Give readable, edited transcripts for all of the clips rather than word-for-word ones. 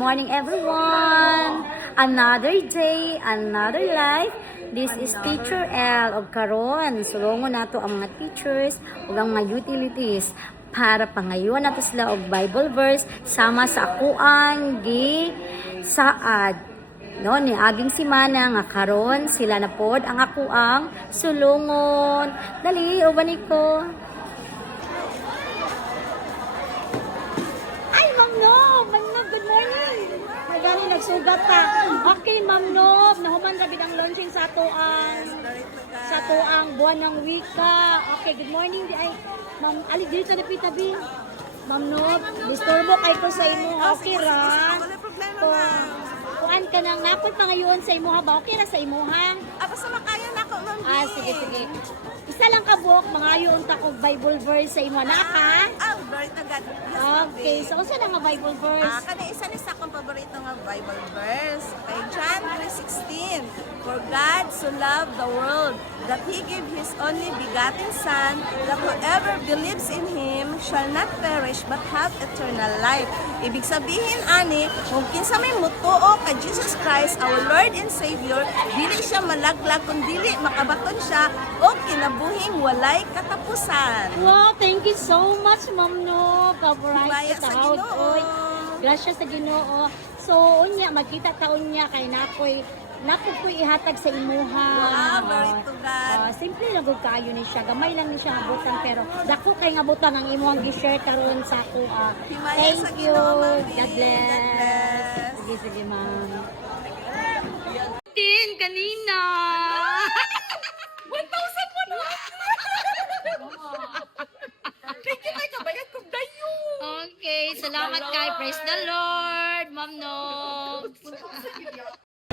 morning everyone! Another day, another life. This is Teacher L. Og karon, sulungon nato ang mga teachers ug ang mga utilities para pangayon nato sila og Bible verse sama sa akuan gi saad. No, ni aging simana nga karon sila na pod ang akuang sulungon. Dali, uban ko. Good morning. Magani nagsugat ta. Okay, Ma'am Nob, nahuman ra bid ang launching sa tuang buwan ng wika. Okay, good morning di ay Ma'am Ali dito na pitabi. Ma'am Nob, disturbo kay ko sa imo. Okay ra. Kuan ka nang napod pangayon sa imo ha ba? Okay ra sa imo ha? Basta makayan ako, Ma'am. Sige. Isa lang ka buok, mangayon ta og Bible verse sa imo na ka. Very to God. Okay, so unsa na nga Bible verse? Kada isa ni sa akong paborito nga Bible verse. Kay John 3:16. For God so loved the world that He gave His only begotten Son, that whoever believes in Him shall not perish but have eternal life. Ibig sabihin ani, kung kinsa may mutuo kay Jesus Christ, our Lord and Savior, dili siya malaglag kun dili makabaton siya o kinabuhing walay katapusan. Wow, thank you so much, Ma'am No. Baya Kabright sa sa tawag Ginoo. ko. Gracias sa Ginoo. So, unya, magkita taon niya kay nakoy ihatag sa imuha. Wow, very to God. Simple lang gud kayo ni siya. Gamay lang ni siya habutan pero dako kay nga butan ang imuhang gi-share karon sa ako. Himaya Thank sa you. Ginoo, Ma'am B. God bless. God bless. Sige, ma'am. Din kanina. 1,000 mo na! Thank you, Mike. Bayad kong dayo. Okay, salamat kay Praise the Lord, Ma'am No.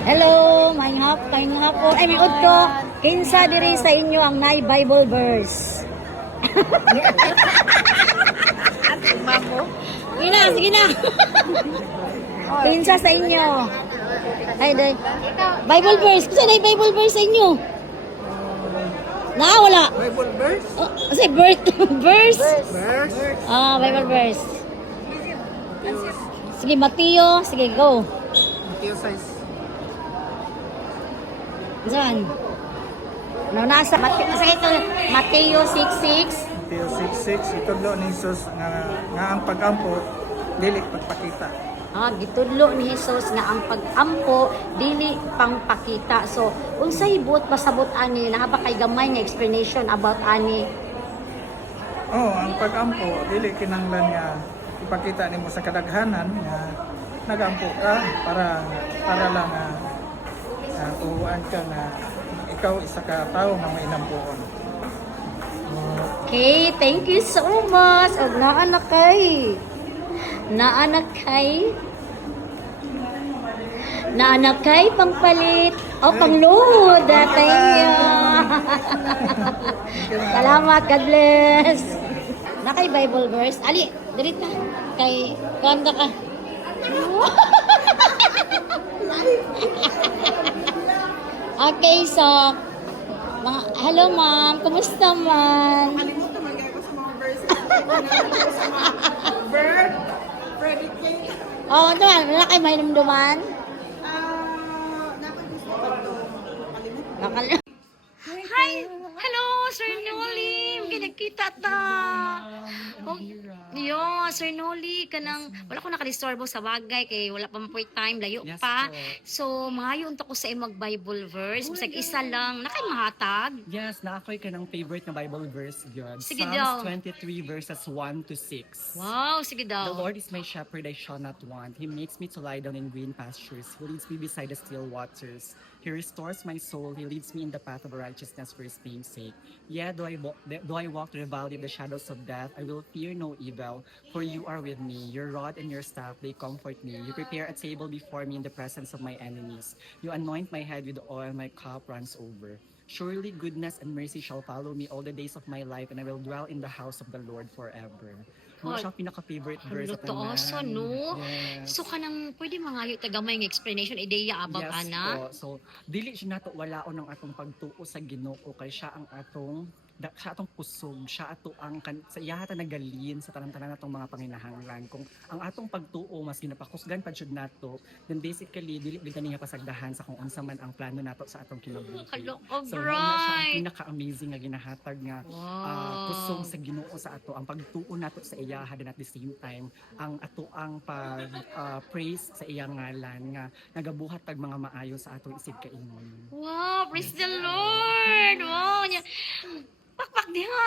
Hello, may hapon. Ay, may udto. Kinsa diri sa inyo ang nay Bible verse? Mamo? Sige na. Kinsa sa inyo? Ay, day. Bible verse. Kinsa nay Bible verse sa inyo? Wala. Bible verse? Kasi verse. Verse? Bible verse. Sige, Mateo. Sige, go. Matthew 6. Saan? Nasa Mateo 6:6. Matthew 6:6. Itudlo ni Jesus nga ang pag-ampo, dili pagpakita. Gitudlo ni Jesus nga ang pag-ampo dili pangpakita. So, unsay buot pasabot ani na ba kay gamay nga explanation about ani? Ang pag-ampo, dili kinahanglan nga ipakita nimo sa kadaghanan nga nagampo ka para lang tuwaan ka na ikaw isa ka tao nga may inampuon. Okay, thank you so much. Og naanak kay pangpalit o pangload tayo. Salamat, God bless. Na kay Bible verse. Ali, dili ta kay kanda ka. Okay, so hello ma'am, kumusta man? Kalimutan man ko sa mga verses. Verb, predicate. Ito na kay may namduman? Dapat gusto ko ito. Kalimutan. Hi! Hello, Sir Noli! Kinagkita ta! Sir Noli, wala ko nakalistorbo sa bagay kay wala pa mapoy time, layo Yes, pa. po. So, maayon to ko sa imong Bible verse. Bisag isa lang, nakay mahatag. Yes, naakoy ka ng favorite na Bible verse, God. Sige daw. Psalms 23 verses 1 to 6. Wow, sige The daw. Lord is my shepherd, I shall not want. He makes me to lie down in green pastures. He leads me beside the still waters. He restores my soul. He leads me in the path of righteousness for His name's sake. Yea, though I walk through the valley of the shadows of death, I will fear no evil, for You are with me. Your rod and Your staff, they comfort me. You prepare a table before me in the presence of my enemies. You anoint my head with oil, my cup runs over. Surely goodness and mercy shall follow me all the days of my life, and I will dwell in the house of the Lord forever. Mo siya pinaka-favorite verse sa tanan. Lutoso, no? Yes. So, pwede mangayo tagamay ng explanation, ideya about ana? Po. So, dili siya nato walaon ng atong pagtuo sa Ginoo kay siya ang atong siya atong kusog, siya ato ang sa iya ta nagalin sa tanan-tanan natong mga panginahanglan. Kung ang atong pagtuo mas ginapakusgan pa jud nato, then basically dili din kaniya pasagdahan sa kung unsa man ang plano nato sa atong kinabuhi. Hello, So mao na siya ang Bright. pinaka-amazing nga ginahatag nga kusog sa Ginoo sa ato, ang pagtuo nato sa iya and at the same time ang ato ang pag praise sa iyang ngalan nga nagabuhat tag mga maayo sa atong isig kaingon. Wow, praise the Lord. Wow. Pakpak diha.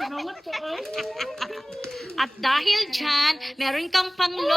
Salamat po. At dahil dyan, meron kang pang-load.